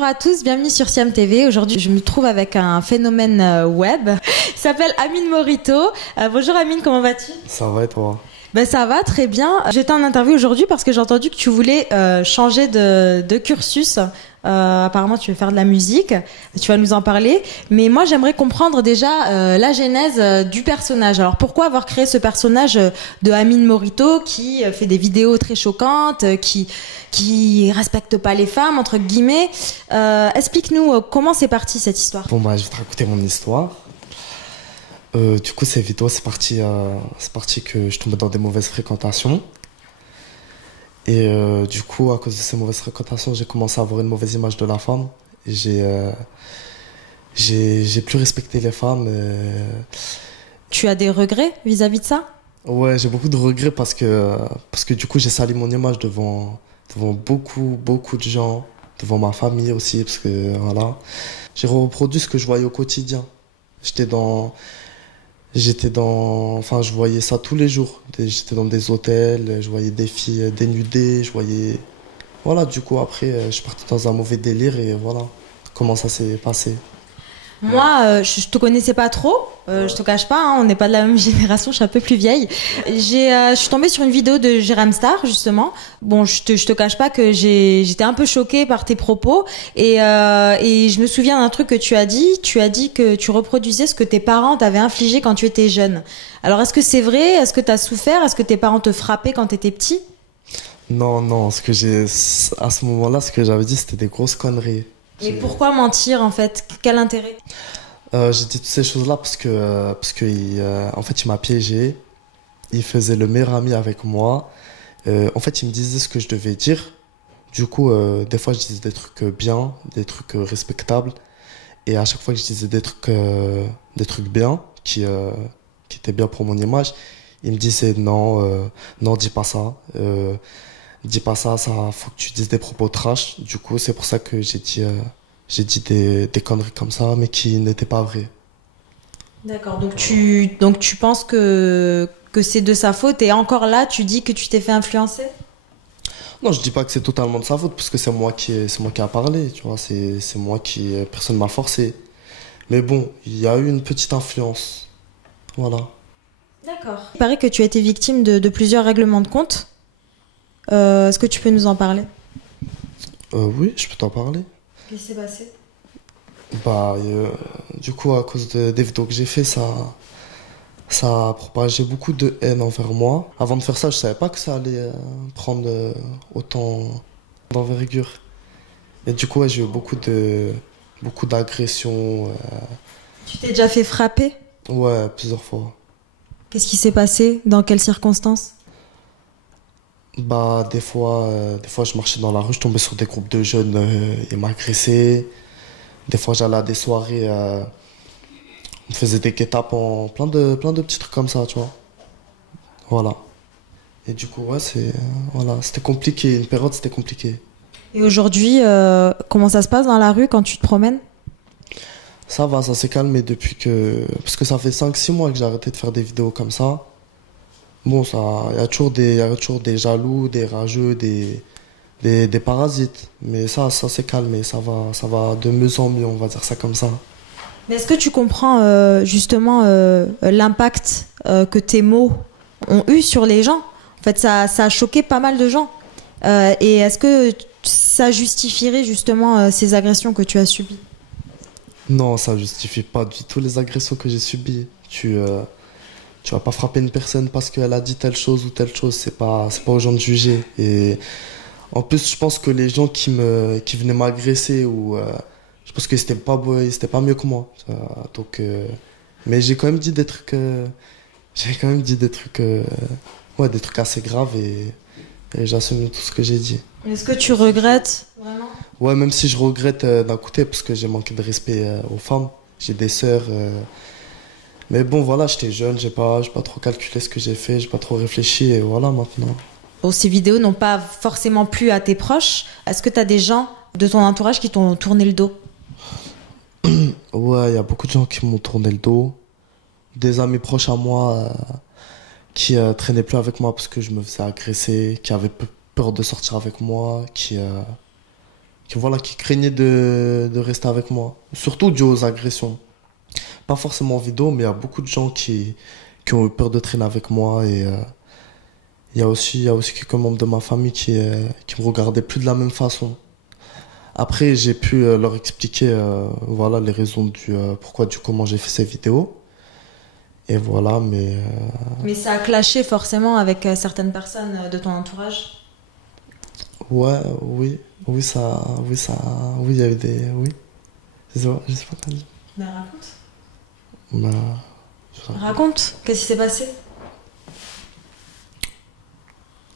Bonjour à tous, bienvenue sur Siam TV. Aujourd'hui, je me trouve avec un phénomène web. Il s'appelle Amine Morito. Bonjour Amine, comment vas-tu? Ça va et toi? Ben ça va, très bien. J'étais en interview aujourd'hui parce que j'ai entendu que tu voulais changer de cursus. Apparemment, tu veux faire de la musique. Tu vas nous en parler. Mais moi, j'aimerais comprendre déjà la genèse du personnage. Alors, pourquoi avoir créé ce personnage de Amine Morito qui fait des vidéos très choquantes, qui respecte pas les femmes, entre guillemets. Explique-nous comment c'est parti cette histoire. Bon bah, je vais te raconter mon histoire. Du coup, ces vidéos, c'est parti que je tombais dans des mauvaises fréquentations. Et du coup, à cause de ces mauvaises fréquentations, j'ai commencé à avoir une mauvaise image de la femme. Et j'ai plus respecté les femmes. Tu as des regrets vis-à-vis de ça? Ouais, j'ai beaucoup de regrets parce que du coup, j'ai sali mon image devant beaucoup de gens, devant ma famille aussi, parce que voilà. J'ai reproduit ce que je voyais au quotidien. Enfin, je voyais ça tous les jours. J'étais dans des hôtels, je voyais des filles dénudées, voilà, du coup, après, je suis parti dans un mauvais délire et voilà comment ça s'est passé. Moi, je te connaissais pas trop, je te cache pas, hein, on n'est pas de la même génération, je suis un peu plus vieille. Je suis tombée sur une vidéo de Jérém Star, justement. Bon, je te cache pas que j'étais un peu choquée par tes propos et je me souviens d'un truc que tu as dit. Tu as dit que tu reproduisais ce que tes parents t'avaient infligé quand tu étais jeune. Alors, est-ce que c'est vrai? Est-ce que tu as souffert? Est-ce que tes parents te frappaient quand tu étais petit? Non, à ce moment-là, ce que j'avais dit, c'était des grosses conneries. Mais pourquoi mentir en fait? Quel intérêt? J'ai dit toutes ces choses-là parce que en fait, il m'a piégé. Il faisait le meilleur ami avec moi. En fait, il me disait ce que je devais dire. Du coup, des fois, je disais des trucs bien, des trucs respectables. Et à chaque fois que je disais des trucs bien, qui étaient bien pour mon image, il me disait non, dis pas ça. Dis pas ça, faut que tu dises des propos trash. Du coup, c'est pour ça que j'ai dit des conneries comme ça, mais qui n'étaient pas vraies. D'accord, donc tu penses que c'est de sa faute et encore là, tu dis que tu t'es fait influencer? Non, je dis pas que c'est totalement de sa faute, parce que c'est moi qui a parlé, tu vois, c'est moi personne m'a forcé. Mais bon, il y a eu une petite influence. Voilà. D'accord. Il paraît que tu as été victime de plusieurs règlements de compte. Est-ce que tu peux nous en parler? Oui, je peux t'en parler. Qu'est-ce qui s'est passé? Bah, du coup, à cause des vidéos que j'ai fait, ça a propagé beaucoup de haine envers moi. Avant de faire ça, je savais pas que ça allait prendre autant d'envergure. Et du coup, ouais, j'ai eu beaucoup d'agressions. Tu t'es déjà fait frapper? Ouais, plusieurs fois. Qu'est-ce qui s'est passé? Dans quelles circonstances? Bah, des fois, je marchais dans la rue, je tombais sur des groupes de jeunes, ils m'agressaient. Des fois, j'allais à des soirées, on faisait des guet-apens, plein de petits trucs comme ça, tu vois. Voilà. Et du coup, ouais, voilà, c'était compliqué. Une période, c'était compliqué. Et aujourd'hui, comment ça se passe dans la rue quand tu te promènes? Ça va, ça s'est calmé parce que ça fait 5-6 mois que j'ai arrêté de faire des vidéos comme ça. Bon, il y a toujours des jaloux, des rageux, des parasites. Mais ça s'est calmé, ça va de mieux en mieux, on va dire ça comme ça. Mais est-ce que tu comprends justement l'impact que tes mots ont eu sur les gens? En fait, ça a choqué pas mal de gens. Et est-ce que ça justifierait justement ces agressions que tu as subies? Non, ça justifie pas du tout les agressions que j'ai subies. Tu vas pas frapper une personne parce qu'elle a dit telle chose ou telle chose, c'est pas aux gens de juger. Et en plus, je pense que les gens qui venaient m'agresser je pense que c'était pas mieux que moi. Donc, mais j'ai quand même dit des trucs, ouais, des trucs assez graves et j'assume tout ce que j'ai dit. Est-ce que tu regrettes vraiment? Ouais, même si je regrette d'un côté parce que j'ai manqué de respect aux femmes. J'ai des sœurs. Mais bon, voilà, j'étais jeune, j'ai pas trop calculé ce que j'ai fait, j'ai pas trop réfléchi et voilà maintenant. Bon, ces vidéos n'ont pas forcément plu à tes proches. Est-ce que tu as des gens de ton entourage qui t'ont tourné le dos? Ouais, il y a beaucoup de gens qui m'ont tourné le dos. Des amis proches à moi qui traînaient plus avec moi parce que je me faisais agresser, qui avaient peur de sortir avec moi, qui voilà, qui craignaient de rester avec moi. Surtout dû aux agressions. Pas forcément en vidéo, mais il y a beaucoup de gens qui ont eu peur de traîner avec moi. Et il y a aussi quelques membres de ma famille qui me regardaient plus de la même façon. Après, j'ai pu leur expliquer voilà, les raisons du pourquoi, du comment j'ai fait ces vidéos. Et voilà, Mais ça a clashé forcément avec certaines personnes de ton entourage. Ouais, oui, oui, oui, il y a eu des, oui. Je sais pas quoi dire. Mais raconte. Bah, Raconte, qu'est-ce qui s'est passé?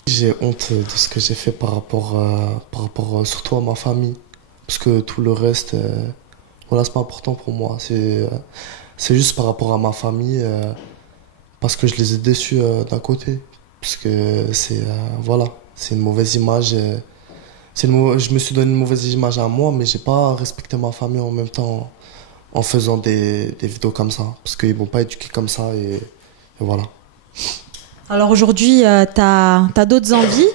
j'ai honte de ce que j'ai fait par rapport surtout à ma famille. Parce que tout le reste, voilà, c'est pas important pour moi. C'est juste par rapport à ma famille, parce que je les ai déçus d'un côté. Parce que voilà, c'est une mauvaise image. Je me suis donné une mauvaise image à moi, mais j'ai pas respecté ma famille en même temps en faisant des vidéos comme ça. Parce qu'ils m'ont pas éduqué comme ça et voilà. Alors aujourd'hui, t'as d'autres envies.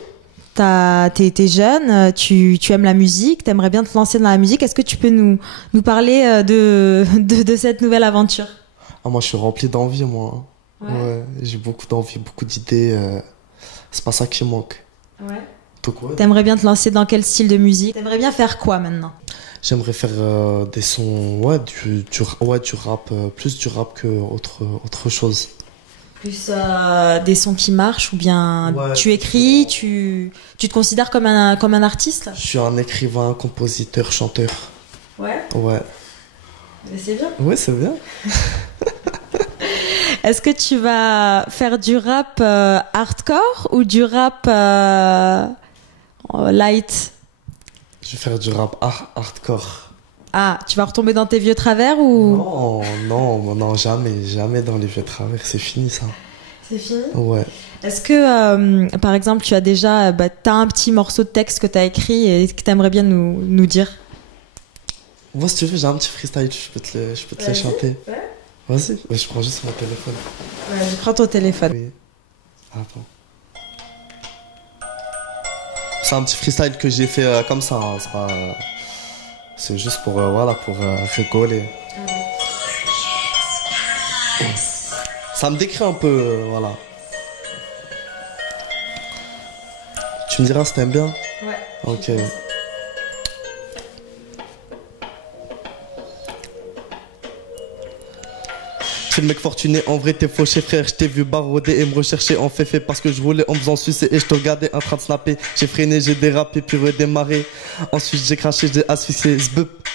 T'es jeune, tu aimes la musique, t'aimerais bien te lancer dans la musique. Est-ce que tu peux nous parler de cette nouvelle aventure? Ah, moi, je suis rempli d'envie, moi. Ouais. Ouais, j'ai beaucoup d'envie, beaucoup d'idées. C'est pas ça qui manque. Ouais. Donc, ouais. T'aimerais bien te lancer dans quel style de musique? T'aimerais bien faire quoi maintenant? J'aimerais faire des sons, ouais, du rap, plus du rap que autre chose. Plus des sons qui marchent ou bien Ouais. tu écris, tu te considères comme un artiste? Je suis un écrivain, compositeur, chanteur. Ouais. Ouais. Mais c'est bien. Ouais, c'est bien. Est-ce que tu vas faire du rap hardcore ou du rap light? Je vais faire du rap hardcore. Ah, tu vas retomber dans tes vieux travers ou... Non, jamais dans les vieux travers, c'est fini ça. C'est fini. Ouais. Est-ce que, par exemple, tu as déjà... t'as un petit morceau de texte que t'as écrit et que t'aimerais bien nous dire? Moi, si tu veux, j'ai un petit freestyle, je peux te le chanter. Ouais. Vas-y, ouais, je prends juste mon téléphone. Ouais, je prends ton téléphone. Oui. Attends. C'est un petit freestyle que j'ai fait comme ça. Hein. C'est juste pour, voilà, pour rigoler. Ça me décrit un peu, voilà. Tu me diras si t'aimes bien? Ouais. Ok. Le mec fortuné, en vrai t'es fauché frère. Je t'ai vu barouder et me rechercher en fait parce que je roulais en faisant sucer et je te regardais en train de snapper. J'ai freiné, j'ai dérapé puis redémarré. Ensuite j'ai craché, j'ai asphyxié.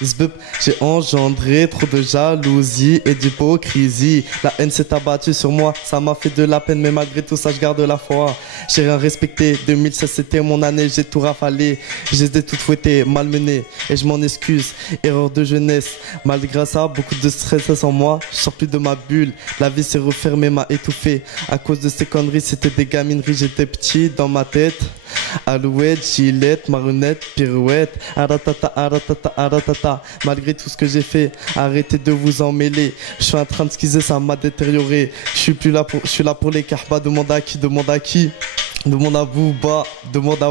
Zbup. J'ai engendré trop de jalousie et d'hypocrisie. La haine s'est abattue sur moi, ça m'a fait de la peine mais malgré tout ça je garde la foi. J'ai rien respecté, 2016 c'était mon année, j'ai tout rafalé. J'ai tout fouetté, malmené et je m'en excuse. Erreur de jeunesse, malgré ça beaucoup de stress en moi. Je sors plus de ma bulle. La vie s'est refermée, m'a étouffé. À cause de ces conneries, c'était des gamineries. J'étais petit dans ma tête. Alouette, gilette, marionnette, pirouette. Aratata. Malgré tout ce que j'ai fait, arrêtez de vous en mêler. Je suis en train de skizer, ça m'a détérioré. Je suis là pour les carpas. Demande à qui? Demande à Booba. Demande à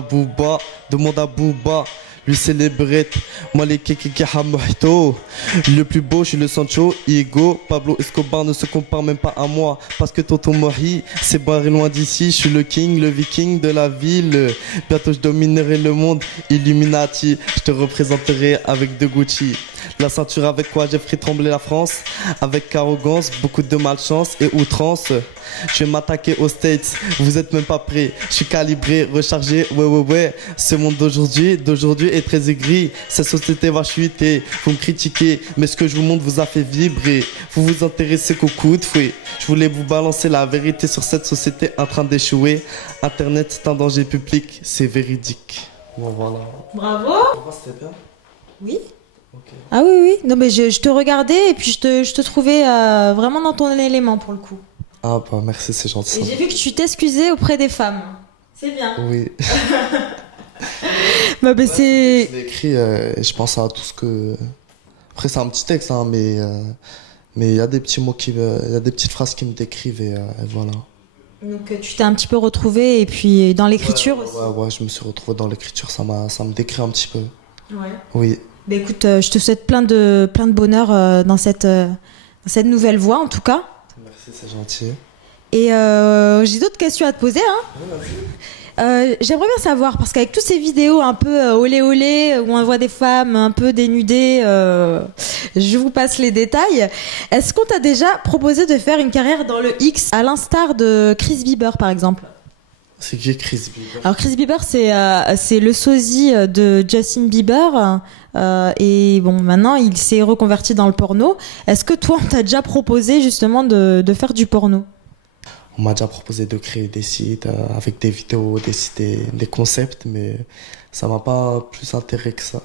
Booba. Lui c'est les brettes, moi les kekeke hamouhto. Le plus beau, je suis le Sancho, Igo. Pablo Escobar ne se compare même pas à moi. Parce que Tonton Mori s'est barré loin d'ici. Je suis le king, le viking de la ville. Bientôt je dominerai le monde, Illuminati. Je te représenterai avec de Gucci. La ceinture avec quoi j'ai fait trembler la France. Avec arrogance, beaucoup de malchance et outrance. Je vais m'attaquer aux States, vous êtes même pas prêts. Je suis calibré, rechargé, ouais. Ce monde d'aujourd'hui est très aigri. Cette société va chuter, vous me critiquez, mais ce que je vous montre vous a fait vibrer. Vous vous intéressez qu'au coup de fouet. Je voulais vous balancer la vérité sur cette société en train d'échouer. Internet c'est un danger public, c'est véridique. Bon voilà. Bravo. C'était bien? Oui. Ok. Ah oui. Non mais je te regardais et puis je te trouvais vraiment dans ton élément pour le coup. Ah bah merci, c'est gentil. Et j'ai vu que tu t'excusais auprès des femmes. C'est bien. Oui. Bah, c'est... Je l'ai écrit, je pense à tout ce que... Après c'est un petit texte, hein, mais il y a des petits mots il y a des petites phrases qui me décrivent et voilà. Donc tu t'es un petit peu retrouvé et puis dans l'écriture aussi. Ouais, je me suis retrouvé dans l'écriture, ça me décrit un petit peu. Ouais. Oui. Bah écoute, je te souhaite plein de bonheur dans cette nouvelle voie en tout cas. Merci, c'est gentil. Et j'ai d'autres questions à te poser. J'aimerais bien savoir, parce qu'avec toutes ces vidéos un peu olé olé, où on voit des femmes un peu dénudées, je vous passe les détails. Est-ce qu'on t'a déjà proposé de faire une carrière dans le X, à l'instar de Chris Bieber par exemple? C'est qui Chris Bieber? Alors Chris Bieber, c'est le sosie de Justin Bieber. Et bon, maintenant, il s'est reconverti dans le porno. Est-ce que toi, on t'a déjà proposé justement de faire du porno? On m'a déjà proposé de créer des sites avec des vidéos, des concepts, mais ça m'a pas plus intéressé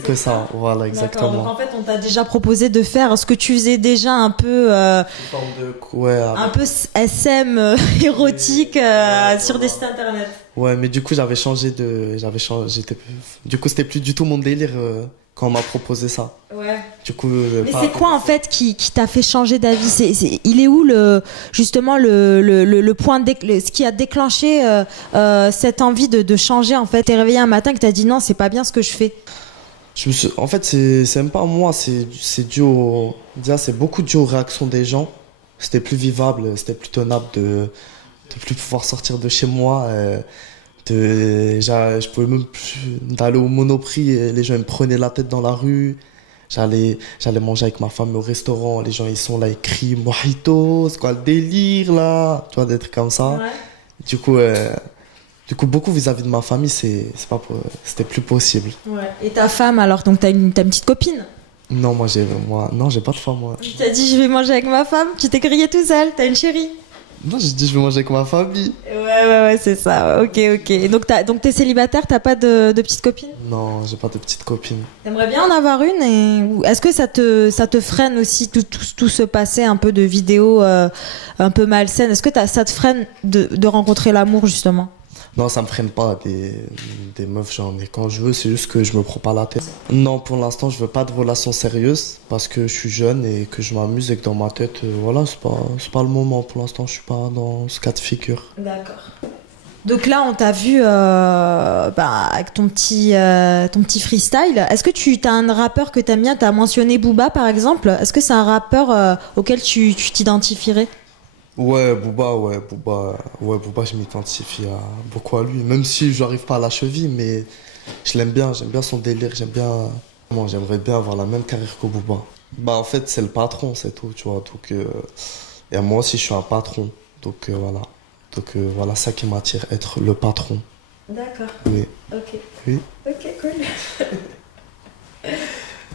que ça. Voilà, exactement. Donc en fait, on t'a déjà proposé de faire ce que tu faisais déjà un peu, un peu SM érotique sur des sites internet. Ouais, mais du coup, du coup, c'était plus du tout mon délire quand on m'a proposé ça. Ouais. Du coup, mais c'est quoi en fait qui t'a fait changer d'avis? Il est où justement le point ce qui a déclenché cette envie de changer en fait? T'es réveillé un matin que t'as dit non, c'est pas bien ce que je fais. En fait, c'est même pas moi, c'est dû c'est beaucoup dû aux réactions des gens. C'était plus vivable, c'était plus tenable de plus pouvoir sortir de chez moi. Je pouvais même plus d'aller au Monoprix et les gens ils me prenaient la tête dans la rue. J'allais manger avec ma femme au restaurant, les gens ils sont là, ils crient Mojito, c'est quoi le délire là? Tu vois, des trucs comme ça. Ouais. Du coup, beaucoup vis-à-vis de ma famille, c'était plus possible. Ouais. Et ta femme alors, donc t'as une petite copine? Non, non, j'ai pas de femme, moi. Tu t'as dit je vais manger avec ma femme, tu t'es grillé tout seul, t'as une chérie? Non, j'ai dit je vais manger avec ma famille. Ouais, c'est ça. Ok. Donc t'es célibataire, t'as pas de petite copine? Non, j'ai pas de petite copine. T'aimerais bien en avoir une? Est-ce que ça te freine aussi tout ce passé un peu de vidéos un peu malsaines? Est-ce que ça te freine de rencontrer l'amour justement? Non, ça me freine pas des meufs, j'en ai quand je veux, c'est juste que je me prends pas la tête. Non, pour l'instant, je veux pas de relation sérieuse parce que je suis jeune et que je m'amuse et que dans ma tête, voilà, c'est pas le moment. Pour l'instant, je suis pas dans ce cas de figure. D'accord. Donc là, on t'a vu avec ton petit freestyle. Est-ce que tu as un rappeur que t'aimes bien? T'as mentionné Booba, par exemple. Est-ce que c'est un rappeur auquel tu t'identifierais? Ouais, Booba, je m'identifie beaucoup à lui. Même si je n'arrive pas à la cheville, mais je l'aime bien, j'aime bien son délire, j'aimerais bien avoir la même carrière que Booba. Bah, en fait, c'est le patron, c'est tout, tu vois. Donc, et moi aussi, je suis un patron. Donc, voilà. Donc, voilà ça qui m'attire, être le patron. D'accord. Oui. Ok. Oui. Ok, cool.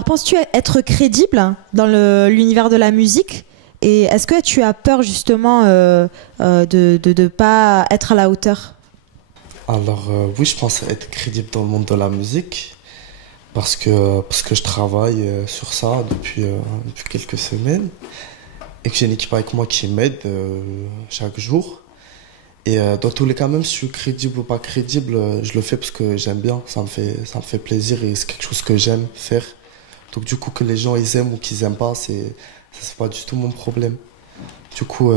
Penses-tu être crédible dans l'univers de la musique? Et est-ce que tu as peur justement de pas être à la hauteur? Alors oui, je pense être crédible dans le monde de la musique parce que je travaille sur ça depuis quelques semaines et que j'ai une équipe avec moi qui m'aide chaque jour. Et dans tous les cas, même si je suis crédible ou pas crédible, je le fais parce que j'aime bien, ça me fait plaisir et c'est quelque chose que j'aime faire. Donc du coup, que les gens ils aiment ou qu'ils aiment pas, c'est pas du tout mon problème. Du coup,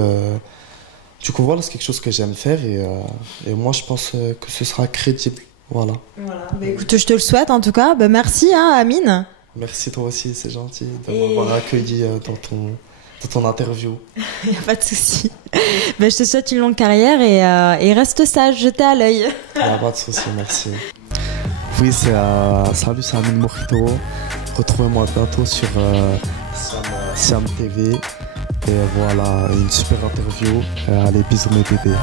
voilà, c'est quelque chose que j'aime faire et moi, je pense que ce sera crédible. Voilà. Bah, écoute, je te le souhaite en tout cas. Bah, merci, Amine. Merci toi aussi, c'est gentil de m'avoir accueilli dans ton interview. Il n'y a pas de souci. Bah, je te souhaite une longue carrière et reste sage, je t'ai à l'œil. Il n'y a pas de souci, merci. Oui, salut, c'est Amine Mojito. Retrouvez-moi bientôt sur Siam TV. Et voilà, une super interview. Allez, bisous mes bébés.